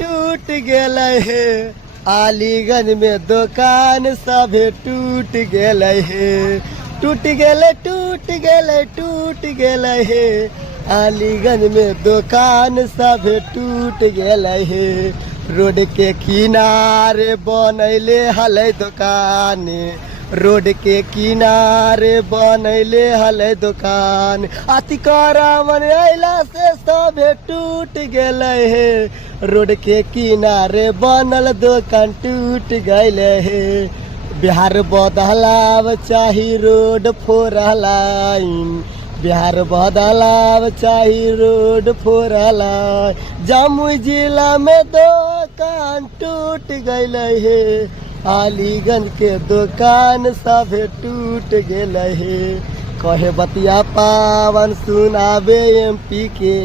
टूट गेले हे अलीगंज में दुकान सभे टूट गेले हे टूट गेले हे अलीगंज में दुकान सभे टूट गेले हे रोड के किनारे बनैले हले दुकान रोड के किनारे बनैले हले दुकान अतिक्रमण अइला से सभे टूट गेले हे रोड के किनारे बनल दुकान टूट गइले हे बिहार बदलाव चाही रोड फोरलाइन बिहार बदलाव चाही रोड फोरलाइन जमुई जिला में दुकान टूट गइले हे अलीगंज के दुकान सभे टूट गेले हे कहे बतिया पावन सुनाबे MP के।